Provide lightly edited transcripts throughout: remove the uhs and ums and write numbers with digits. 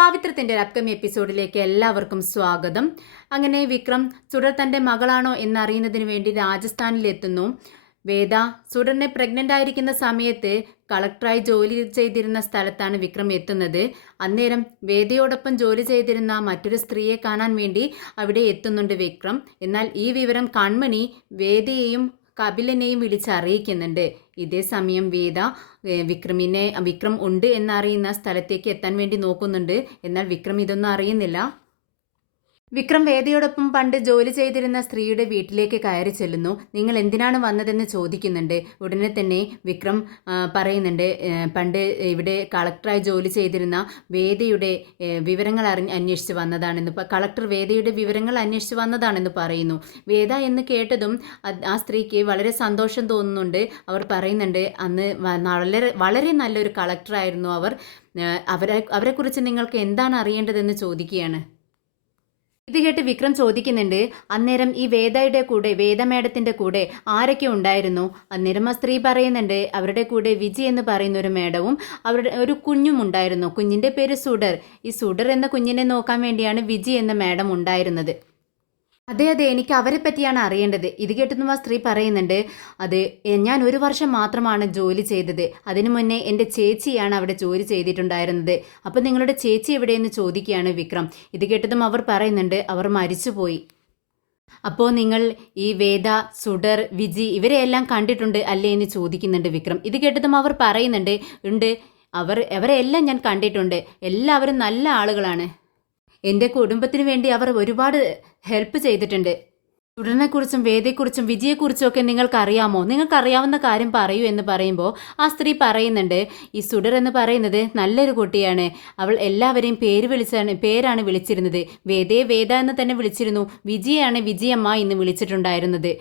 പാവിത്രത്തിൻ്റെ ഒരു അപ്കമിങ് എപ്പിസോഡിലേക്ക് എല്ലാവർക്കും സ്വാഗതം. അങ്ങനെ വിക്രം സുഡർ തൻ്റെ മകളാണോ എന്നറിയുന്നതിന് വേണ്ടി രാജസ്ഥാനിലെത്തുന്നു. വേദ സുഡറിനെ പ്രഗ്നൻ്റ് ആയിരിക്കുന്ന സമയത്ത് കളക്ടറായി ജോലി ചെയ്തിരുന്ന സ്ഥലത്താണ് വിക്രം എത്തുന്നത്. അന്നേരം വേദയോടൊപ്പം ജോലി ചെയ്തിരുന്ന മറ്റൊരു സ്ത്രീയെ കാണാൻ വേണ്ടി അവിടെ എത്തുന്നുണ്ട് വിക്രം. എന്നാൽ ഈ വിവരം കൺമണി വേദയെയും കപിലിനെയും വിളിച്ചറിയിക്കുന്നുണ്ട്. ഇതേ സമയം വേദ വിക്രം ഉണ്ട് എന്നറിയുന്ന സ്ഥലത്തേക്ക് എത്താൻ വേണ്ടി നോക്കുന്നുണ്ട്. എന്നാൽ വിക്രം ഇതൊന്നും അറിയുന്നില്ല. വിക്രം വേദയോടൊപ്പം പണ്ട് ജോലി ചെയ്തിരുന്ന സ്ത്രീയുടെ വീട്ടിലേക്ക് കയറി ചെല്ലുന്നു. നിങ്ങൾ എന്തിനാണ് വന്നതെന്ന് ചോദിക്കുന്നുണ്ട്. ഉടനെ തന്നെ വിക്രം പറയുന്നുണ്ട്, പണ്ട് ഇവിടെ കളക്ടറായി ജോലി ചെയ്തിരുന്ന വേദയുടെ വിവരങ്ങൾ അന്വേഷിച്ച് വന്നതാണെന്ന്. കളക്ടർ വേദയുടെ വിവരങ്ങൾ അന്വേഷിച്ച് വന്നതാണെന്ന് പറയുന്നു. വേദ എന്ന് കേട്ടതും ആ സ്ത്രീക്ക് വളരെ സന്തോഷം തോന്നുന്നുണ്ട്. അവർ പറയുന്നുണ്ട്, അന്ന് വളരെ നല്ലൊരു കളക്ടറായിരുന്നു അവർ. അവരെക്കുറിച്ച് നിങ്ങൾക്ക് എന്താണ് അറിയേണ്ടതെന്ന് ചോദിക്കുകയാണ്. ഇത് കേട്ട് വിക്രം ചോദിക്കുന്നുണ്ട്, അന്നേരം ഈ വേദയുടെ കൂടെ വേദ മേഡത്തിൻ്റെ കൂടെ ആരൊക്കെ ഉണ്ടായിരുന്നു? അന്നേരം ആ സ്ത്രീ പറയുന്നുണ്ട്, അവരുടെ കൂടെ വിജി എന്ന് പറയുന്ന ഒരു മേഡവും അവരുടെ ഒരു കുഞ്ഞും ഉണ്ടായിരുന്നു. കുഞ്ഞിൻ്റെ പേര് സുഡർ. ഈ സുഡർ എന്ന കുഞ്ഞിനെ നോക്കാൻ വേണ്ടിയാണ് വിജി എന്ന മേഡം ഉണ്ടായിരുന്നത്. അതെ അതെ, എനിക്ക് അവരെ പറ്റിയാണ് അറിയേണ്ടത്. ഇത് കേട്ടുന്ന ആ സ്ത്രീ പറയുന്നുണ്ട്, അത് ഞാൻ 1 വർഷം മാത്രമാണ് ജോലി ചെയ്തത്. അതിനു മുന്നേ എൻ്റെ ചേച്ചിയാണ് അവിടെ ജോലി ചെയ്തിട്ടുണ്ടായിരുന്നത്. അപ്പോൾ നിങ്ങളുടെ ചേച്ചി എവിടെയെന്ന് ചോദിക്കുകയാണ് വിക്രം. ഇത് കേട്ടതും അവർ പറയുന്നുണ്ട്, അവർ മരിച്ചുപോയി. അപ്പോൾ നിങ്ങൾ ഈ വേദ, സുഡർ, വിജി ഇവരെയെല്ലാം കണ്ടിട്ടുണ്ട് അല്ലേ എന്ന് ചോദിക്കുന്നുണ്ട് വിക്രം. ഇത് കേട്ടതും അവർ പറയുന്നുണ്ട്, ഉണ്ട്, അവരെല്ലാം ഞാൻ കണ്ടിട്ടുണ്ട്. എല്ലാവരും നല്ല ആളുകളാണ്. എൻ്റെ കുടുംബത്തിന് വേണ്ടി അവർ ഒരുപാട് ഹെൽപ്പ് ചെയ്തിട്ടുണ്ട്. സുഡറിനെക്കുറിച്ചും വേദയെക്കുറിച്ചും വിജയെക്കുറിച്ചും ഒക്കെ നിങ്ങൾക്കറിയാമോ? നിങ്ങൾക്കറിയാവുന്ന കാര്യം പറയൂ എന്ന് പറയുമ്പോൾ ആ സ്ത്രീ പറയുന്നുണ്ട്, ഈ സുഡർ എന്ന് പറയുന്നത് നല്ലൊരു കുട്ടിയാണ്. അവൾ എല്ലാവരെയും പേരാണ് വിളിച്ചിരുന്നത്. വേദയെ വേദ എന്ന് തന്നെ വിളിച്ചിരുന്നു. വിജയാണ് വിജയമ്മ എന്ന് വിളിച്ചിട്ടുണ്ടായിരുന്നത്.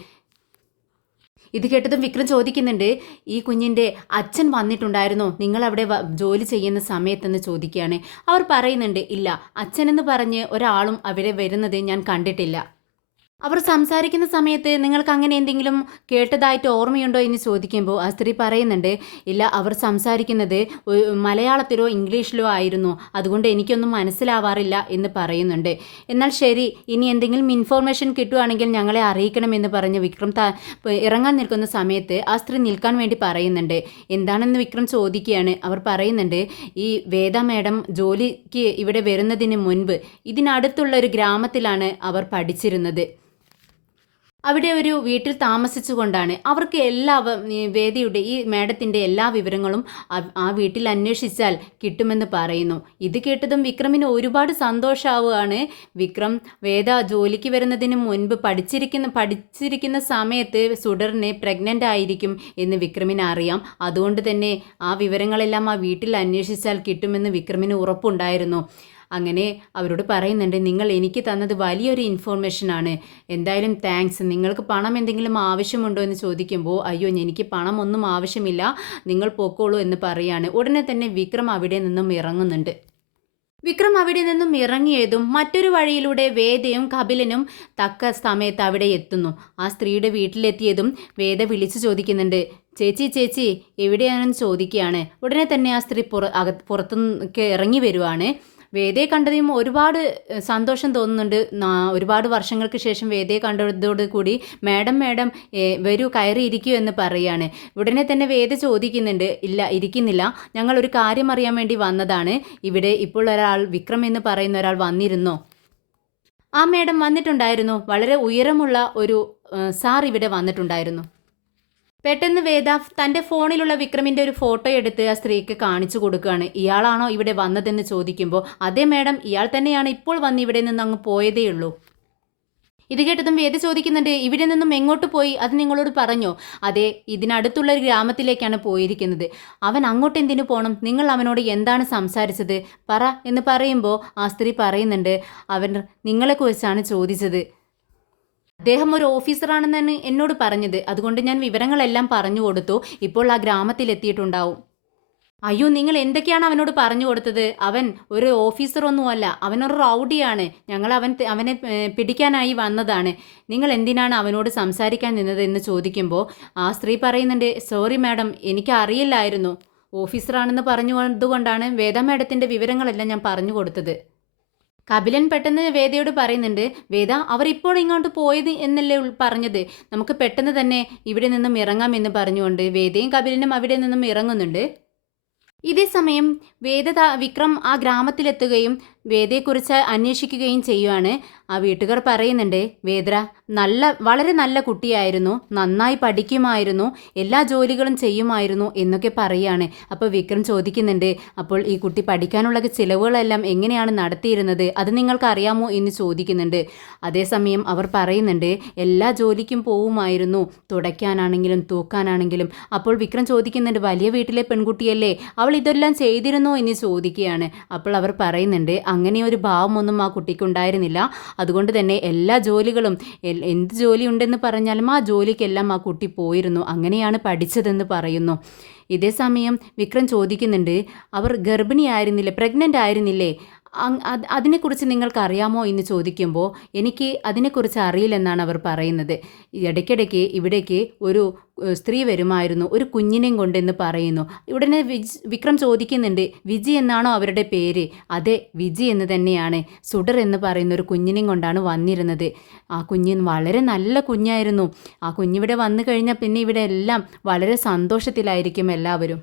ഇത് കേട്ടതും വിക്രം ചോദിക്കുന്നുണ്ട്, ഈ കുഞ്ഞിൻ്റെ അച്ഛൻ വന്നിട്ടുണ്ടായിരുന്നോ നിങ്ങൾ അവിടെ ജോലി ചെയ്യുന്ന സമയത്തെന്ന് ചോദിക്കുകയാണ്. അവർ പറയുന്നുണ്ട്, ഇല്ല, അച്ഛനെന്ന് പറഞ്ഞ് ഒരാളും അവിടെ വരുന്നത് ഞാൻ കണ്ടിട്ടില്ല. അവർ സംസാരിക്കുന്ന സമയത്ത് നിങ്ങൾക്ക് അങ്ങനെ എന്തെങ്കിലും കേട്ടതായിട്ട് ഓർമ്മയുണ്ടോ എന്ന് ചോദിക്കുമ്പോൾ ആ സ്ത്രീ പറയുന്നുണ്ട്, ഇല്ല, അവർ സംസാരിക്കുന്നത് മലയാളത്തിലോ ഇംഗ്ലീഷിലോ ആയിരുന്നു. അതുകൊണ്ട് എനിക്കൊന്നും മനസ്സിലാവാറില്ല എന്ന് പറയുന്നുണ്ട്. എന്നാൽ ശരി, ഇനി എന്തെങ്കിലും ഇൻഫോർമേഷൻ കിട്ടുവാണെങ്കിൽ ഞങ്ങളെ അറിയിക്കണമെന്ന് പറഞ്ഞ് വിക്രം ഇറങ്ങാൻ നിൽക്കുന്ന സമയത്ത് ആ സ്ത്രീ നിൽക്കാൻ വേണ്ടി പറയുന്നുണ്ട്. എന്താണെന്ന് വിക്രം ചോദിക്കുകയാണ്. അവർ പറയുന്നുണ്ട്, ഈ വേദ മേഡം ജോലിക്ക് ഇവിടെ വരുന്നതിന് മുൻപ് ഇതിനടുത്തുള്ള ഒരു ഗ്രാമത്തിലാണ് അവർ പഠിച്ചിരുന്നത്. അവിടെ ഒരു വീട്ടിൽ താമസിച്ചുകൊണ്ടാണ് അവർക്ക് വേദിയുടെ ഈ മേഡത്തിൻ്റെ എല്ലാ വിവരങ്ങളും ആ വീട്ടിൽ അന്വേഷിച്ചാൽ കിട്ടുമെന്ന് പറയുന്നു. ഇത് കേട്ടതും വിക്രമിന് ഒരുപാട് സന്തോഷമാവുകയാണ്. വിക്രം വേദ ജോലിക്ക് വരുന്നതിന് മുൻപ് പഠിച്ചിരിക്കുന്ന സമയത്ത് സുഡറിനെ പ്രഗ്നൻ്റ് ആയിരിക്കും എന്ന് വിക്രമിന് അറിയാം. അതുകൊണ്ട് തന്നെ ആ വിവരങ്ങളെല്ലാം ആ വീട്ടിൽ അന്വേഷിച്ചാൽ കിട്ടുമെന്ന് വിക്രമിന് ഉറപ്പുണ്ടായിരുന്നു. അങ്ങനെ അവരോട് പറയുന്നുണ്ട്, നിങ്ങൾ എനിക്ക് തന്നത് വലിയൊരു ഇൻഫോർമേഷനാണ്. എന്തായാലും താങ്ക്സ്. നിങ്ങൾക്ക് പണം എന്തെങ്കിലും ആവശ്യമുണ്ടോ എന്ന് ചോദിക്കുമ്പോൾ, അയ്യോ, എനിക്ക് പണം ഒന്നും ആവശ്യമില്ല, നിങ്ങൾ പോക്കോളൂ എന്ന് പറയാണ്. ഉടനെ തന്നെ വിക്രം അവിടെ നിന്നും ഇറങ്ങുന്നുണ്ട്. വിക്രം അവിടെ നിന്നും ഇറങ്ങിയതും മറ്റൊരു വഴിയിലൂടെ വേദയും കപിലനും തക്ക സമയത്ത് അവിടെ എത്തുന്നു. ആ സ്ത്രീയുടെ വീട്ടിലെത്തിയതും വേദ വിളിച്ചു ചോദിക്കുന്നുണ്ട്, ചേച്ചി ചേച്ചി എവിടെയാണെന്ന് ചോദിക്കുകയാണ്. ഉടനെ തന്നെ ആ സ്ത്രീ പുറത്തുനിന്ന് ഇറങ്ങി വരുവാണ്. വേദയെ കണ്ടതും ഒരുപാട് സന്തോഷം തോന്നുന്നുണ്ട്. ഒരുപാട് വർഷങ്ങൾക്ക് ശേഷം വേദയെ കണ്ടതോട് കൂടി മേഡം വരൂ, കയറി ഇരിക്കൂ എന്ന് പറയുകയാണ്. ഉടനെ തന്നെ വേദ ചോദിക്കുന്നുണ്ട്, ഇല്ല, ഇരിക്കുന്നില്ല, ഞങ്ങൾ ഒരു കാര്യം അറിയാൻ വേണ്ടി വന്നതാണ്. ഇവിടെ ഇപ്പോൾ വിക്രം എന്ന് പറയുന്ന ഒരാൾ വന്നിരുന്നോ? ആ മേഡം വന്നിട്ടുണ്ടായിരുന്നു. വളരെ ഉയരമുള്ള ഒരു സാർ ഇവിടെ വന്നിട്ടുണ്ടായിരുന്നു. പെട്ടെന്ന് വേദ തൻ്റെ ഫോണിലുള്ള വിക്രമിൻ്റെ ഒരു ഫോട്ടോ എടുത്ത് ആ സ്ത്രീക്ക് കാണിച്ചു കൊടുക്കുകയാണ്. ഇയാളാണോ ഇവിടെ വന്നതെന്ന് ചോദിക്കുമ്പോൾ, അതേ മേഡം, ഇയാൾ തന്നെയാണ്, ഇപ്പോൾ വന്ന് ഇവിടെ നിന്ന് അങ്ങ് പോയതേയുള്ളൂ. ഇത് കേട്ടതും വേദ ചോദിക്കുന്നുണ്ട്, ഇവിടെ നിന്നും എങ്ങോട്ട് പോയി? അത് നിങ്ങളോട് പറഞ്ഞോ? അതെ, ഇതിനടുത്തുള്ള ഒരു ഗ്രാമത്തിലേക്കാണ് പോയിരിക്കുന്നത്. അവൻ അങ്ങോട്ട് എന്തിനു പോകണം? നിങ്ങൾ അവനോട് എന്താണ് സംസാരിച്ചത്? പറ എന്ന് പറയുമ്പോൾ ആ സ്ത്രീ പറയുന്നുണ്ട്, അവൻ നിങ്ങളെക്കുറിച്ചാണ് ചോദിച്ചത്. അദ്ദേഹം ഒരു ഓഫീസറാണെന്നാണ് എന്നോട് പറഞ്ഞത്. അതുകൊണ്ട് ഞാൻ വിവരങ്ങളെല്ലാം പറഞ്ഞു കൊടുത്തു. ഇപ്പോൾ ആ ഗ്രാമത്തിലെത്തിയിട്ടുണ്ടാവും. അയ്യോ, നിങ്ങൾ എന്തൊക്കെയാണ് അവനോട് പറഞ്ഞു കൊടുത്തത്? അവൻ ഒരു ഓഫീസറൊന്നുമല്ല, അവനൊരു റൗഡിയാണ്. ഞങ്ങൾ അവനെ പിടിക്കാനായി വന്നതാണ്. നിങ്ങൾ എന്തിനാണ് അവനോട് സംസാരിക്കാൻ നിന്നത് എന്ന് ചോദിക്കുമ്പോൾ ആ സ്ത്രീ പറയുന്നുണ്ട്, സോറി മാഡം, എനിക്ക് അറിയില്ലായിരുന്നു. ഓഫീസറാണെന്ന് പറഞ്ഞതുകൊണ്ടാണ് വേദ മാഡത്തിൻ്റെ വിവരങ്ങളെല്ലാം ഞാൻ പറഞ്ഞു കൊടുത്തത്. കപിലൻ പെട്ടെന്ന് വേദയോട് പറയുന്നുണ്ട്, വേദ അവർ ഇപ്പോൾ ഇങ്ങോട്ട് പോയത് എന്നല്ലേ പറഞ്ഞത്, നമുക്ക് പെട്ടെന്ന് തന്നെ ഇവിടെ നിന്നും ഇറങ്ങാമെന്ന് പറഞ്ഞുകൊണ്ട് വേദയും കപിലനും അവിടെ നിന്നും ഇറങ്ങുന്നുണ്ട്. ഇതേ സമയം വിക്രം ആ ഗ്രാമത്തിലെത്തുകയും വേദയെക്കുറിച്ച് അന്വേഷിക്കുകയും ചെയ്യുവാണ്. ആ വീട്ടുകാർ പറയുന്നുണ്ട്, വേദ്ര വളരെ നല്ല കുട്ടിയായിരുന്നു, നന്നായി പഠിക്കുമായിരുന്നു, എല്ലാ ജോലികളും ചെയ്യുമായിരുന്നു എന്നൊക്കെ പറയുകയാണ്. അപ്പോൾ വിക്രം ചോദിക്കുന്നുണ്ട്, അപ്പോൾ ഈ കുട്ടി പഠിക്കാനുള്ള ചിലവുകളെല്ലാം എങ്ങനെയാണ് നടത്തിയിരുന്നത്, അത് നിങ്ങൾക്ക് അറിയാമോ എന്ന് ചോദിക്കുന്നുണ്ട്. അതേസമയം അവർ പറയുന്നുണ്ട്, എല്ലാ ജോലിക്കും പോവുമായിരുന്നു, തുടയ്ക്കാനാണെങ്കിലും തൂക്കാനാണെങ്കിലും. അപ്പോൾ വിക്രം ചോദിക്കുന്നുണ്ട്, വലിയ വീട്ടിലെ പെൺകുട്ടിയല്ലേ, അവൾ ഇതെല്ലാം ചെയ്തിരുന്നോ എന്ന് ചോദിക്കുകയാണ്. അപ്പോൾ അവർ പറയുന്നുണ്ട്, അങ്ങനെ ഒരു ഭാവമൊന്നും ആ കുട്ടിക്കുണ്ടായിരുന്നില്ല, അതുകൊണ്ട് തന്നെ എല്ലാ ജോലികളും എന്ത് ജോലി ഉണ്ടെന്ന് പറഞ്ഞാലും ആ ജോലിക്കെല്ലാം ആ കുട്ടി പോയിരുന്നു, അങ്ങനെയാണ് പഠിച്ചതെന്ന് പറയുന്നു. ഇതേ സമയം വിക്രം ചോദിക്കുന്നുണ്ട്, അവർ ഗർഭിണിയായിരുന്നില്ലേ, പ്രഗ്നൻ്റ് ആയിരുന്നില്ലേ, അതിനെക്കുറിച്ച് നിങ്ങൾക്ക് അറിയാമോ എന്ന് ചോദിക്കുമ്പോൾ എനിക്ക് അതിനെക്കുറിച്ച് അറിയില്ലെന്നാണ് അവർ പറയുന്നത്. ഇടയ്ക്കിടയ്ക്ക് ഇവിടേക്ക് ഒരു സ്ത്രീ വരുമായിരുന്നു, ഒരു കുഞ്ഞിനെയും കൊണ്ടെന്ന് പറയുന്നു. ഉടനെ വിക്രം ചോദിക്കുന്നുണ്ട്, വിജി എന്നാണോ അവരുടെ പേര്? അതെ, വിജി എന്ന് തന്നെയാണ്. സുഡർ എന്ന് പറയുന്ന ഒരു കുഞ്ഞിനെയും കൊണ്ടാണ് വന്നിരുന്നത്. ആ കുഞ്ഞ് വളരെ നല്ല കുഞ്ഞായിരുന്നു. ആ കുഞ്ഞിവിടെ വന്നു കഴിഞ്ഞാൽ പിന്നെ ഇവിടെ എല്ലാം വളരെ സന്തോഷത്തിലായിരിക്കും എല്ലാവരും.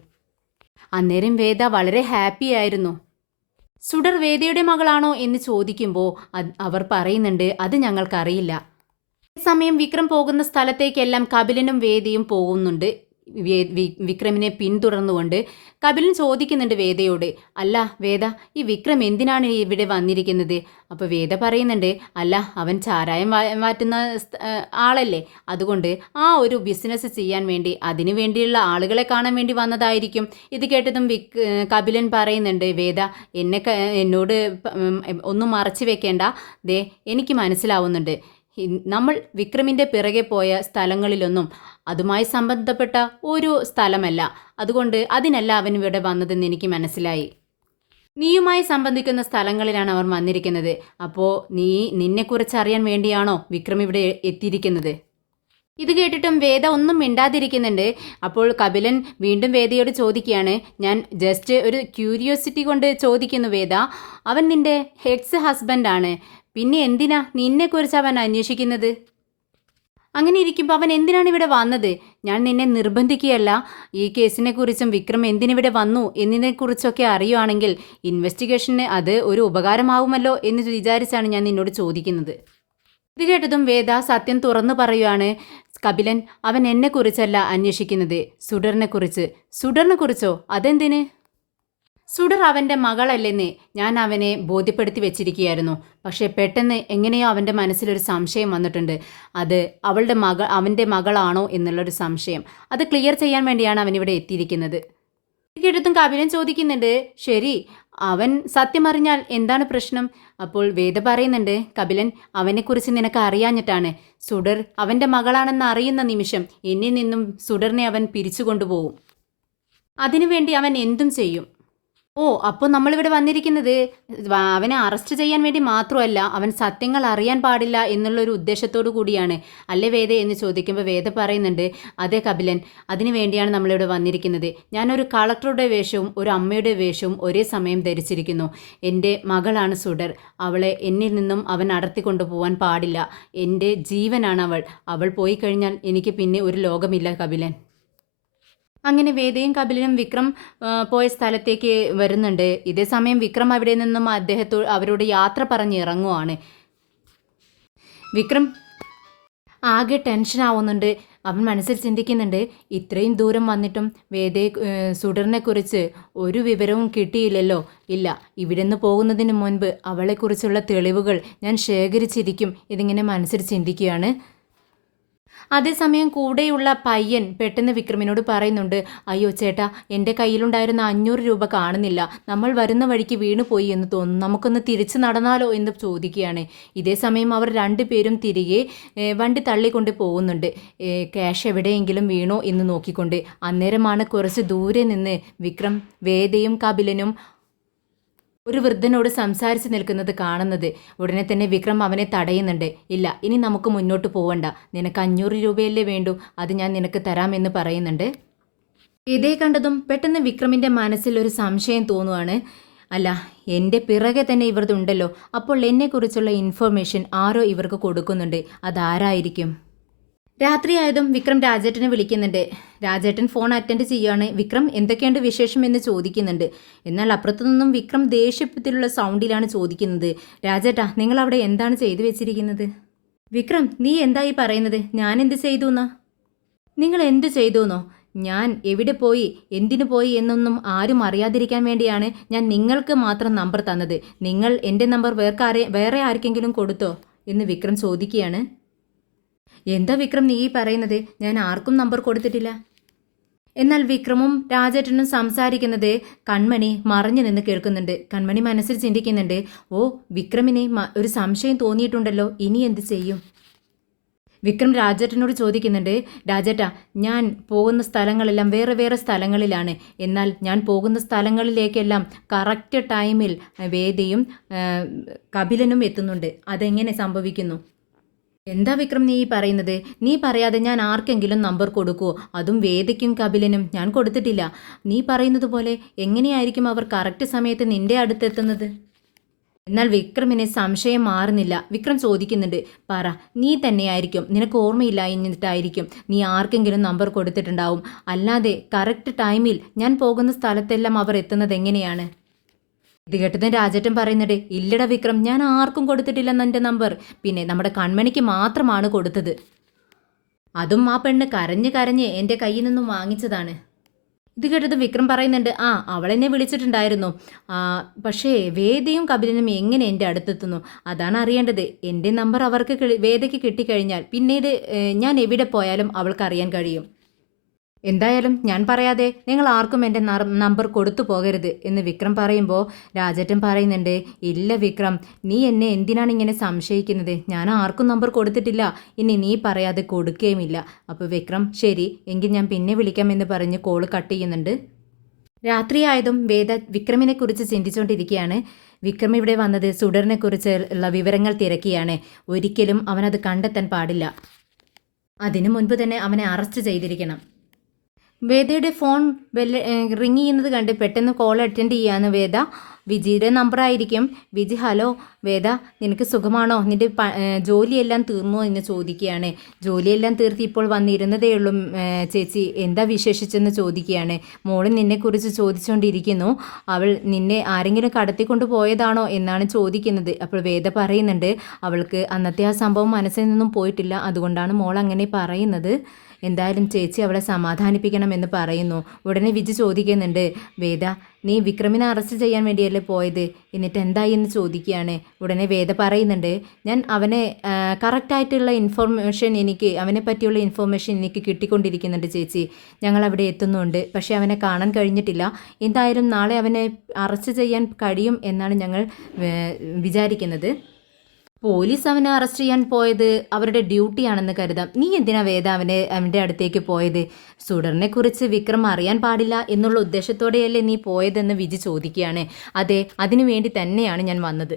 അന്നേരം വേദ വളരെ ഹാപ്പി ആയിരുന്നു. സുഡർ വേദയുടെ മകളാണോ എന്ന് ചോദിക്കുമ്പോൾ അവർ പറയുന്നുണ്ട്, അത് ഞങ്ങൾക്കറിയില്ല. സമയം വിക്രം പോകുന്ന സ്ഥലത്തേക്കെല്ലാം കപിലനും വേദയും പോകുന്നുണ്ട്. വിക്രമിനെ പിന്തുടർന്നുകൊണ്ട് കപിലൻ ചോദിക്കുന്നുണ്ട് വേദയോട്, അല്ല വേദ, ഈ വിക്രം എന്തിനാണ് ഇവിടെ വന്നിരിക്കുന്നത്? അപ്പോൾ വേദ പറയുന്നുണ്ട്, അല്ല അവൻ ചാരായം മാറ്റുന്ന ആളല്ലേ, അതുകൊണ്ട് ആ ഒരു ബിസിനസ് ചെയ്യാൻ വേണ്ടി, അതിനു വേണ്ടിയുള്ള ആളുകളെ കാണാൻ വേണ്ടി വന്നതായിരിക്കും. ഇത് കേട്ടതും കപിലൻ പറയുന്നുണ്ട്, വേദ എന്നോട് ഒന്നും മറച്ചു വെക്കേണ്ട, ദേ എനിക്ക് മനസ്സിലാവുന്നുണ്ട്, നമ്മൾ വിക്രമിൻ്റെ പിറകെ പോയ സ്ഥലങ്ങളിലൊന്നും അതുമായി സംബന്ധപ്പെട്ട ഒരു സ്ഥലമല്ല, അതുകൊണ്ട് അതിനല്ല അവൻ ഇവിടെ വന്നതെന്ന് എനിക്ക് മനസ്സിലായി. നീയുമായി സംബന്ധിക്കുന്ന സ്ഥലങ്ങളിലാണ് അവർ വന്നിരിക്കുന്നത്. അപ്പോൾ നിന്നെക്കുറിച്ച് അറിയാൻ വേണ്ടിയാണോ വിക്രം ഇവിടെ എത്തിയിരിക്കുന്നത്? ഇത് കേട്ടിട്ടും വേദ ഒന്നും മിണ്ടാതിരിക്കുന്നുണ്ട്. അപ്പോൾ കപിലൻ വീണ്ടും വേദയോട് ചോദിക്കുകയാണ്, ഞാൻ ജസ്റ്റ് ഒരു ക്യൂരിയോസിറ്റി കൊണ്ട് ചോദിക്കുന്നു വേദ, അവൻ നിൻ്റെ എക്സ് ഹസ്ബൻഡാണ്, പിന്നെ എന്തിനാ നിന്നെക്കുറിച്ച് അവൻ അന്വേഷിക്കുന്നത്? അങ്ങനെ ഇരിക്കുമ്പോൾ അവൻ എന്തിനാണ് ഇവിടെ വന്നത്? ഞാൻ നിന്നെ നിർബന്ധിക്കുകയല്ല. ഈ കേസിനെക്കുറിച്ചും വിക്രം എന്തിനിവിടെ വന്നു എന്നതിനെക്കുറിച്ചൊക്കെ അറിയുവാണെങ്കിൽ ഇൻവെസ്റ്റിഗേഷന് അത് ഒരു ഉപകാരമാവുമല്ലോ എന്ന് വിചാരിച്ചാണ് ഞാൻ നിന്നോട് ചോദിക്കുന്നത്. ഇത് കേട്ടതും വേദ സത്യം തുറന്നു പറയുവാണ്, കപിലൻ അവൻ എന്നെക്കുറിച്ചല്ല അന്വേഷിക്കുന്നത്, സുഡറിനെക്കുറിച്ച്. സുഡറിനെക്കുറിച്ചോ? അതെന്തിന്? സുഡർ അവൻ്റെ മകളല്ലെന്ന് ഞാൻ അവനെ ബോധ്യപ്പെടുത്തി വെച്ചിരിക്കുകയായിരുന്നു. പക്ഷേ പെട്ടെന്ന് എങ്ങനെയോ അവൻ്റെ മനസ്സിലൊരു സംശയം വന്നിട്ടുണ്ട്. അത് അവൻ്റെ മകളാണോ എന്നുള്ളൊരു സംശയം. അത് ക്ലിയർ ചെയ്യാൻ വേണ്ടിയാണ് അവനിവിടെ എത്തിയിരിക്കുന്നത്. കേട്ടതും കപിലൻ ചോദിക്കുന്നുണ്ട്, ശരി, അവൻ സത്യം അറിഞ്ഞാൽ എന്താണ് പ്രശ്നം? അപ്പോൾ വേദ പറയുന്നുണ്ട്, കപിലൻ അവനെക്കുറിച്ച് നിനക്ക് അറിയാഞ്ഞിട്ടാണ്. സുഡർ അവൻ്റെ മകളാണെന്ന് അറിയുന്ന നിമിഷം എന്നിൽ നിന്നും സുഡറിനെ അവൻ പിരിച്ചു കൊണ്ടുപോകും. അതിനുവേണ്ടി അവൻ എന്തും ചെയ്യും. ഓ, അപ്പോൾ നമ്മളിവിടെ വന്നിരിക്കുന്നത് അവനെ അറസ്റ്റ് ചെയ്യാൻ വേണ്ടി മാത്രമല്ല, അവൻ സത്യങ്ങൾ അറിയാൻ പാടില്ല എന്നുള്ളൊരു ഉദ്ദേശത്തോടു കൂടിയാണ് അല്ലേ വേദ എന്ന് ചോദിക്കുമ്പോൾ വേദ പറയുന്നുണ്ട്, അതെ കപിലൻ, അതിനു വേണ്ടിയാണ് നമ്മളിവിടെ വന്നിരിക്കുന്നത്. ഞാനൊരു കളക്ടറുടെ വേഷവും ഒരു അമ്മയുടെ വേഷവും ഒരേ സമയം ധരിച്ചിരിക്കുന്നു. എൻ്റെ മകളാണ് സുഡർ. അവളെ എന്നിൽ നിന്നും അവൻ അടർത്തിക്കൊണ്ടു പോകാൻ പാടില്ല. എൻ്റെ ജീവനാണ് അവൾ പോയി കഴിഞ്ഞാൽ എനിക്ക് പിന്നെ ഒരു ലോകമില്ല കപിലൻ. അങ്ങനെ വേദയും കപിലനും വിക്രം പോയ സ്ഥലത്തേക്ക് വരുന്നുണ്ട്. ഇതേ സമയം വിക്രം അവിടെ നിന്നും അവരോട് യാത്ര പറഞ്ഞ് ഇറങ്ങുവാണ്. വിക്രം ആകെ ടെൻഷനാവുന്നുണ്ട്. അവൻ മനസ്സിൽ ചിന്തിക്കുന്നുണ്ട്, ഇത്രയും ദൂരം വന്നിട്ടും സുഡറിനെ കുറിച്ച് ഒരു വിവരവും കിട്ടിയില്ലല്ലോ. ഇല്ല, ഇവിടെ നിന്ന് പോകുന്നതിന് മുൻപ് അവളെക്കുറിച്ചുള്ള തെളിവുകൾ ഞാൻ ശേഖരിച്ചിരിക്കും. ഇതിങ്ങനെ മനസ്സിൽ ചിന്തിക്കുകയാണ്. അതേസമയം കൂടെയുള്ള പയ്യൻ പെട്ടെന്ന് വിക്രമിനോട് പറയുന്നുണ്ട്, അയ്യോ ചേട്ടാ, എൻ്റെ കയ്യിലുണ്ടായിരുന്ന 500 രൂപ കാണുന്നില്ല, നമ്മൾ വരുന്ന വഴിക്ക് വീണുപോയി എന്ന് തോന്നുന്നു, നമുക്കൊന്ന് തിരിച്ചു നടന്നാലോ എന്ന് ചോദിക്കുകയാണ്. ഇതേ സമയം അവർ രണ്ടുപേരും തിരികെ വണ്ടി തള്ളിക്കൊണ്ട് പോകുന്നുണ്ട്, ക്യാഷ് എവിടെയെങ്കിലും വീണോ എന്ന് നോക്കിക്കൊണ്ട്. അന്നേരമാണ് കുറച്ച് ദൂരെ നിന്ന് വിക്രം വേദയും കപിലനും ഒരു വൃദ്ധനോട് സംസാരിച്ച് നിൽക്കുന്നത് കാണുന്നത്. ഉടനെ തന്നെ വിക്രം അവനെ തടയുന്നുണ്ട്. ഇല്ല, ഇനി നമുക്ക് മുന്നോട്ട് പോവണ്ട, നിനക്ക് 500 രൂപയല്ലേ വേണ്ടൂ, അത് ഞാൻ നിനക്ക് തരാമെന്ന് പറയുന്നുണ്ട്. ഇതേ കണ്ടതും പെട്ടെന്ന് വിക്രമിൻ്റെ മനസ്സിൽ ഒരു സംശയം തോന്നുവാണ്. അല്ല, എൻ്റെ പിറകെ തന്നെ ഇവരുണ്ടല്ലോ, അപ്പോൾ എന്നെക്കുറിച്ചുള്ള ഇൻഫർമേഷൻ ആരോ ഇവർക്ക് കൊടുക്കുന്നുണ്ട്. അതാരായിരിക്കും? രാത്രിയായതും വിക്രം രാജേട്ടനെ വിളിക്കുന്നുണ്ട്. രാജേട്ടൻ ഫോൺ അറ്റൻഡ് ചെയ്യുകയാണ്. വിക്രം, എന്തൊക്കെയുണ്ട് വിശേഷം എന്ന് ചോദിക്കുന്നുണ്ട്. എന്നാൽ അപ്പുറത്തു നിന്നും വിക്രം ദേഷ്യത്തിലുള്ള സൗണ്ടിലാണ് ചോദിക്കുന്നത്. രാജേട്ടാ, നിങ്ങൾ അവിടെ എന്താണ് ചെയ്തു വെച്ചിരിക്കുന്നത്? വിക്രം, നീ എന്തായി പറയുന്നത്? ഞാൻ എന്ത് ചെയ്തു എന്നാ? നിങ്ങൾ എന്തു ചെയ്തു എന്നോ? ഞാൻ എവിടെ പോയി, എന്തിനു പോയി എന്നൊന്നും ആരും അറിയാതിരിക്കാൻ വേണ്ടിയാണ് ഞാൻ നിങ്ങൾക്ക് മാത്രം നമ്പർ തന്നത്. നിങ്ങൾ എൻ്റെ നമ്പർ വേറെ ആർക്കെങ്കിലും കൊടുത്തോ എന്ന് വിക്രം ചോദിക്കുകയാണ്. എന്താ വിക്രം നീ പറയുന്നത്? ഞാൻ ആർക്കും നമ്പർ കൊടുത്തിട്ടില്ല. എന്നാൽ വിക്രമും രാജേട്ടനും സംസാരിക്കുന്നത് കൺമണി മറഞ്ഞു നിന്ന് കേൾക്കുന്നുണ്ട്. കൺമണി മനസ്സിൽ ചിന്തിക്കുന്നുണ്ട്, ഓ, വിക്രമിന് ഒരു സംശയം തോന്നിയിട്ടുണ്ടല്ലോ, ഇനി എന്ത് ചെയ്യും? വിക്രം രാജേട്ടനോട് ചോദിക്കുന്നുണ്ട്, രാജേട്ടാ, ഞാൻ പോകുന്ന സ്ഥലങ്ങളെല്ലാം വേറെ വേറെ സ്ഥലങ്ങളിലാണ്. എന്നാൽ ഞാൻ പോകുന്ന സ്ഥലങ്ങളിലേക്കെല്ലാം കറക്റ്റ് ടൈമിൽ വേദയും കപിലനും എത്തുന്നുണ്ട്. അതെങ്ങനെ സംഭവിക്കുന്നു? എന്താ വിക്രം നീ പറയുന്നത്? നീ പറയാതെ ഞാൻ ആർക്കെങ്കിലും നമ്പർ കൊടുക്കുമോ? അതും വേദയ്ക്കും കപിലനും ഞാൻ കൊടുത്തിട്ടില്ല. നീ പറയുന്നത് പോലെ എങ്ങനെയായിരിക്കും അവർ കറക്റ്റ് സമയത്ത് നിന്റെ അടുത്തെത്തുന്നത്? എന്നാൽ വിക്രമിന് സംശയം മാറുന്നില്ല. വിക്രം ചോദിക്കുന്നുണ്ട്, പറ, നീ തന്നെയായിരിക്കും, നിനക്ക് ഓർമ്മയില്ല എന്നിട്ടായിരിക്കും നീ ആർക്കെങ്കിലും നമ്പർ കൊടുത്തിട്ടുണ്ടാവും. അല്ലാതെ കറക്റ്റ് ടൈമിൽ ഞാൻ പോകുന്ന സ്ഥലത്തെല്ലാം അവർ എത്തുന്നത് എങ്ങനെയാണ്? ഇത് കേട്ടതും രാജേട്ടൻ പറയുന്നുണ്ട്, ഇല്ലട വിക്രം, ഞാൻ ആർക്കും കൊടുത്തിട്ടില്ലെന്ന് എൻ്റെ നമ്പർ. പിന്നെ നമ്മുടെ കൺമണിക്ക് മാത്രമാണ് കൊടുത്തത്. അതും ആ പെണ്ണ് കരഞ്ഞ് കരഞ്ഞ് എൻ്റെ കയ്യിൽ നിന്നും വാങ്ങിച്ചതാണ്. ഇത് കേട്ടത് വിക്രം പറയുന്നുണ്ട്, ആ, അവളെന്നെ വിളിച്ചിട്ടുണ്ടായിരുന്നു. പക്ഷേ വേദയും കപിലനും എങ്ങനെ എൻ്റെ അടുത്തെത്തുന്നു? അതാണ് അറിയേണ്ടത്. എൻ്റെ നമ്പർ അവർക്ക് വേദയ്ക്ക് കിട്ടിക്കഴിഞ്ഞാൽ പിന്നീട് ഞാൻ എവിടെ പോയാലും അവൾക്ക് അറിയാൻ കഴിയും. എന്തായാലും ഞാൻ പറയാതെ നിങ്ങൾ ആർക്കും എൻ്റെ നമ്പർ കൊടുത്തു പോകരുത് എന്ന് വിക്രം പറയുമ്പോൾ രാജേട്ടൻ പറയുന്നുണ്ട്, ഇല്ല വിക്രം, നീ എന്നെ എന്തിനാണ് ഇങ്ങനെ സംശയിക്കുന്നത്? ഞാൻ ആർക്കും നമ്പർ കൊടുത്തിട്ടില്ല, ഇനി നീ പറയാതെ കൊടുക്കുകയുമില്ല. അപ്പോൾ വിക്രം, ശരി എങ്കിൽ ഞാൻ പിന്നെ വിളിക്കാമെന്ന് പറഞ്ഞ് കോള് കട്ട് ചെയ്യുന്നുണ്ട്. രാത്രിയായതും വേദ വിക്രമിനെക്കുറിച്ച് ചിന്തിച്ചുകൊണ്ടിരിക്കുകയാണ്. വിക്രം ഇവിടെ വന്നത് സുഡറിനെക്കുറിച്ച് ഉള്ള വിവരങ്ങൾ തിരക്കിയാണ്. ഒരിക്കലും അവനത് കണ്ടെത്താൻ പാടില്ല. അതിനു മുൻപ് തന്നെ അവനെ അറസ്റ്റ് ചെയ്തിരിക്കണം. വേദയുടെ ഫോൺ റിങ് ചെയ്യുന്നത് കണ്ട് പെട്ടെന്ന് കോൾ അറ്റൻഡ് ചെയ്യാന്ന് വേദ. വിജിയുടെ നമ്പറായിരിക്കും. വിജി, ഹലോ വേദ, നിനക്ക് സുഖമാണോ? നിൻ്റെ ജോലിയെല്ലാം തീർന്നോ എന്ന് ചോദിക്കുകയാണ്. ജോലിയെല്ലാം തീർത്ത് ഇപ്പോൾ വന്നിരുന്നതേ ഉള്ളൂ ചേച്ചി, എന്താ വിശേഷിച്ചെന്ന് ചോദിക്കുകയാണ്. മോള് നിന്നെക്കുറിച്ച് ചോദിച്ചുകൊണ്ടിരിക്കുന്നു. അവൾ നിന്നെ ആരെങ്കിലും കടത്തിക്കൊണ്ട് പോയതാണോ എന്നാണ് ചോദിക്കുന്നത്. അപ്പോൾ വേദ പറയുന്നുണ്ട്, അവൾക്ക് അന്നത്തെ ആ സംഭവം മനസ്സിൽ നിന്നും പോയിട്ടില്ല, അതുകൊണ്ടാണ് മോൾ അങ്ങനെ പറയുന്നത്. എന്തായാലും ചേച്ചി അവളെ സമാധാനിപ്പിക്കണമെന്ന് പറയുന്നു. ഉടനെ വിജി ചോദിക്കുന്നുണ്ട്, വേദ, നീ വിക്രമിനെ അറസ്റ്റ് ചെയ്യാൻ വേണ്ടിയല്ലേ പോയത്? എന്നിട്ട് എന്തായി എന്ന് ചോദിക്കുകയാണ്. ഉടനെ വേദ പറയുന്നുണ്ട്, ഞാൻ അവനെ കറക്റ്റായിട്ടുള്ള അവനെ പറ്റിയുള്ള ഇൻഫോർമേഷൻ എനിക്ക് കിട്ടിക്കൊണ്ടിരിക്കുന്നുണ്ട് ചേച്ചി. ഞങ്ങൾ അവിടെ എത്തുന്നുണ്ട്, പക്ഷേ അവനെ കാണാൻ കഴിഞ്ഞിട്ടില്ല. എന്തായാലും നാളെ അവനെ അറസ്റ്റ് ചെയ്യാൻ കഴിയും എന്നാണ് ഞങ്ങൾ വിചാരിക്കുന്നത്. പോലീസ് അവനെ അറസ്റ്റ് ചെയ്യാൻ പോയത് അവരുടെ ഡ്യൂട്ടിയാണെന്ന് കരുതാം. നീ എന്തിനാ വേദ അവൻ്റെ അടുത്തേക്ക് പോയത്? സുഡറിനെ കുറിച്ച് വിക്രം അറിയാൻ പാടില്ല എന്നുള്ള ഉദ്ദേശത്തോടെയല്ലേ നീ പോയതെന്ന് വിജി ചോദിക്കുകയാണ്. അതെ, അതിനു വേണ്ടി തന്നെയാണ് ഞാൻ വന്നത്.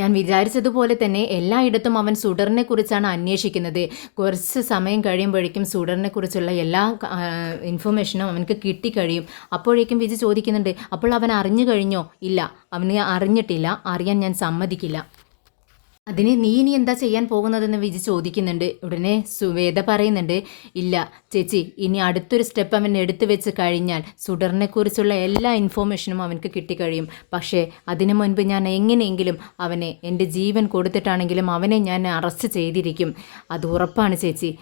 ഞാൻ വിചാരിച്ചതുപോലെ തന്നെ എല്ലായിടത്തും അവൻ സുഡറിനെ കുറിച്ചാണ് അന്വേഷിക്കുന്നത്. കുറച്ച് സമയം കഴിയുമ്പോഴേക്കും സുഡറിനെ കുറിച്ചുള്ള എല്ലാ ഇൻഫർമേഷനും അവനക്ക് കിട്ടിക്കഴിയും. അപ്പോഴേക്കും വിജി ചോദിക്കുന്നുണ്ട്, അപ്പോൾ അവൻ അറിഞ്ഞു കഴിഞ്ഞോ? ഇല്ല, അവന് അറിഞ്ഞിട്ടില്ല. അറിയാൻ ഞാൻ സമ്മതിക്കില്ല. അതിന് നീ ഇനി എന്താ ചെയ്യാൻ പോകുന്നതെന്ന് വിജി ചോദിക്കുന്നുണ്ട്. ഉടനെ സുവേദ പറയുന്നുണ്ട്, ഇല്ല ചേച്ചി, ഇനി അടുത്തൊരു സ്റ്റെപ്പ് അവൻ എടുത്തു വെച്ച് കഴിഞ്ഞാൽ സുഡറിനെ കുറിച്ചുള്ള എല്ലാ ഇൻഫോർമേഷനും അവനക്ക് കിട്ടിക്കഴിയും. പക്ഷേ അതിനു മുൻപ് ഞാൻ എങ്ങനെയെങ്കിലും അവനെ എൻ്റെ ജീവൻ കൊടുത്തിട്ടാണെങ്കിലും അവനെ ഞാൻ അറസ്റ്റ് ചെയ്തിരിക്കും. അത് ഉറപ്പാണ് ചേച്ചി.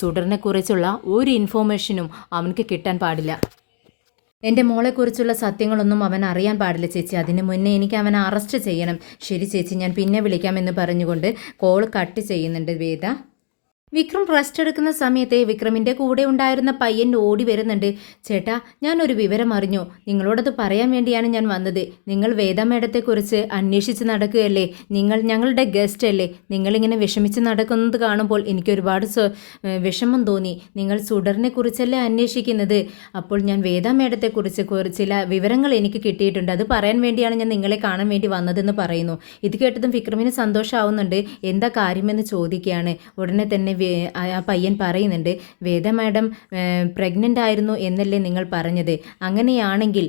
സുഡറിനെ കുറിച്ചുള്ള ഒരു ഇൻഫോർമേഷനും അവനക്ക് കിട്ടാൻ പാടില്ല. എൻ്റെ മോളെക്കുറിച്ചുള്ള സത്യങ്ങളൊന്നും അവൻ അറിയാൻ പാടില്ല ചേച്ചി. അതിന് മുന്നേ എനിക്ക് അവനെ അറസ്റ്റ് ചെയ്യണം. ശരി ചേച്ചി, ഞാൻ പിന്നെ വിളിക്കാമെന്ന് പറഞ്ഞുകൊണ്ട് കോൾ കട്ട് ചെയ്യുന്നുണ്ട് വേദ. വിക്രം റെസ്റ്റ് എടുക്കുന്ന സമയത്ത് വിക്രമിൻ്റെ കൂടെ ഉണ്ടായിരുന്ന പയ്യൻ ഓടി വരുന്നുണ്ട്. ചേട്ടാ, ഞാനൊരു വിവരം അറിഞ്ഞു. നിങ്ങളോടത് പറയാൻ വേണ്ടിയാണ് ഞാൻ വന്നത്. നിങ്ങൾ വേദ മേഡത്തെക്കുറിച്ച് അന്വേഷിച്ച് നടക്കുകയല്ലേ? നിങ്ങൾ ഞങ്ങളുടെ ഗസ്റ്റ് അല്ലേ? നിങ്ങളിങ്ങനെ വിഷമിച്ച് നടക്കുന്നത് കാണുമ്പോൾ എനിക്കൊരുപാട് വിഷമം തോന്നി. നിങ്ങൾ സുഡറിനെ കുറിച്ചല്ലേ അന്വേഷിക്കുന്നത്? അപ്പോൾ ഞാൻ വേദ മേഡത്തെക്കുറിച്ച് ചില വിവരങ്ങൾ എനിക്ക് കിട്ടിയിട്ടുണ്ട്. അത് പറയാൻ വേണ്ടിയാണ് ഞാൻ നിങ്ങളെ കാണാൻ വേണ്ടി വന്നതെന്ന് പറയുന്നു. ഇത് കേട്ടതും വിക്രമിന് സന്തോഷമാവുന്നുണ്ട്. എന്താ കാര്യമെന്ന് ചോദിക്കുകയാണ്. ഉടനെ തന്നെ ആ പയ്യൻ പറയുന്നുണ്ട്, വേദ മാഡം പ്രഗ്നൻ്റ് ആയിരുന്നു എന്നല്ലേ നിങ്ങൾ പറഞ്ഞത്? അങ്ങനെയാണെങ്കിൽ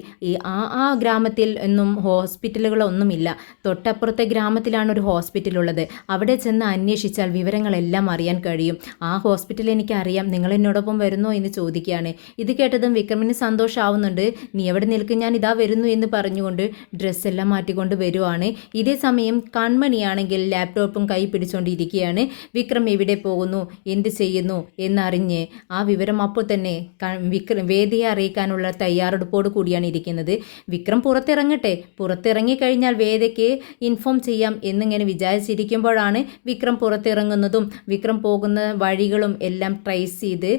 ആ ഗ്രാമത്തിൽ ഒന്നും ഹോസ്പിറ്റലുകളൊന്നുമില്ല. തൊട്ടപ്പുറത്തെ ഗ്രാമത്തിലാണ് ഒരു ഹോസ്പിറ്റലുള്ളത്. അവിടെ ചെന്ന് അന്വേഷിച്ചാൽ വിവരങ്ങളെല്ലാം അറിയാൻ കഴിയും. ആ ഹോസ്പിറ്റൽ എനിക്കറിയാം, നിങ്ങൾ എന്നോടൊപ്പം വരുന്നോ എന്ന് ചോദിക്കുകയാണ്. ഇത് കേട്ടതും വിക്രമിന് സന്തോഷമാവുന്നുണ്ട്. നീ എവിടെ നിൽക്കും, ഞാൻ ഇതാ വരുന്നു എന്ന് പറഞ്ഞുകൊണ്ട് ഡ്രസ്സെല്ലാം മാറ്റിക്കൊണ്ട് വരുവാണ്. ഇതേ സമയം കൺമണിയാണെങ്കിൽ ലാപ്ടോപ്പും കൈ പിടിച്ചുകൊണ്ടിരിക്കുകയാണ്. വിക്രം എവിടെ പോകുന്നു, എന്ത് ചെയ്യുന്നു എന്നറിഞ്ഞ് ആ വിവരം അപ്പോൾ തന്നെ വേദിയെ അറിയിക്കാനുള്ള തയ്യാറെടുപ്പോട് കൂടിയാണ് ഇരിക്കുന്നത്. വിക്രം പുറത്തിറങ്ങട്ടെ, പുറത്തിറങ്ങിക്കഴിഞ്ഞാൽ വേദയ്ക്ക് ഇൻഫോം ചെയ്യാം എന്നിങ്ങനെ വിചാരിച്ചിരിക്കുമ്പോഴാണ് വിക്രം പുറത്തിറങ്ങുന്നതും വിക്രം പോകുന്ന വഴികളും എല്ലാം ട്രേസ് ചെയ്ത്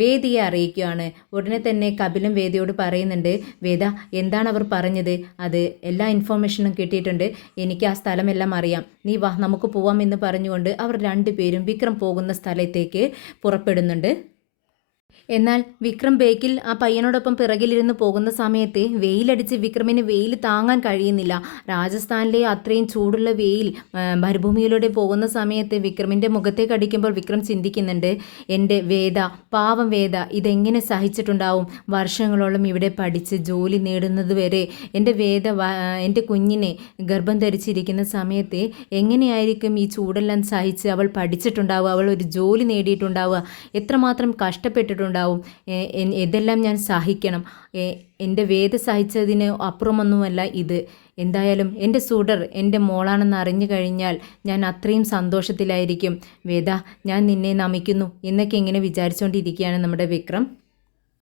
വേദിയെ അറിയിക്കുകയാണ്. ഉടനെ തന്നെ കപിലും വേദിയോട് പറയുന്നുണ്ട്, വേദ എന്താണ് അവർ പറഞ്ഞത്? അത് എല്ലാ ഇൻഫോർമേഷനും കിട്ടിയിട്ടുണ്ട്, എനിക്ക് ആ സ്ഥലമെല്ലാം അറിയാം, നീ വാ നമുക്ക് പോവാം എന്ന് പറഞ്ഞുകൊണ്ട് അവർ രണ്ടുപേരും വിക്രം പോകുന്ന സ്ഥലത്തേക്ക് പുറപ്പെടുന്നുണ്ട്. എന്നാൽ വിക്രം ബേക്കിൽ ആ പയ്യനോടൊപ്പം പിറകിലിരുന്ന് പോകുന്ന സമയത്ത് വെയിലടിച്ച് വിക്രമിന് വെയിൽ താങ്ങാൻ കഴിയുന്നില്ല. രാജസ്ഥാനിലെ അത്രയും ചൂടുള്ള വെയിൽ മരുഭൂമിയിലൂടെ പോകുന്ന സമയത്ത് വിക്രമിൻ്റെ മുഖത്തേക്ക് അടിക്കുമ്പോൾ വിക്രം ചിന്തിക്കുന്നുണ്ട്, എൻ്റെ വേദ, പാവം വേദ ഇതെങ്ങനെ സഹിച്ചിട്ടുണ്ടാവും? വർഷങ്ങളോളം ഇവിടെ പഠിച്ച് ജോലി നേടുന്നത് വരെ എൻ്റെ വേദ എൻ്റെ കുഞ്ഞിനെ ഗർഭം ധരിച്ചിരിക്കുന്ന സമയത്ത് എങ്ങനെയായിരിക്കും ഈ ചൂടെല്ലാം സഹിച്ച് അവൾ പഠിച്ചിട്ടുണ്ടാവുക, അവൾ ഒരു ജോലി നേടിയിട്ടുണ്ടാവുക, എത്രമാത്രം കഷ്ടപ്പെട്ടിട്ടുണ്ടാവും. ഇതെല്ലാം ഞാൻ സഹിക്കണം. എൻ്റെ വേദ സഹിച്ചതിന് അപ്പുറമൊന്നുമല്ല ഇത്. എന്തായാലും എൻ്റെ സുഡർ എൻ്റെ മോളാണെന്ന് അറിഞ്ഞു കഴിഞ്ഞാൽ ഞാൻ അത്രയും സന്തോഷത്തിലായിരിക്കും. വേദ, ഞാൻ നിന്നെ നമിക്കുന്നു എന്നൊക്കെ ഇങ്ങനെ വിചാരിച്ചുകൊണ്ടിരിക്കുകയാണ് നമ്മുടെ വിക്രം.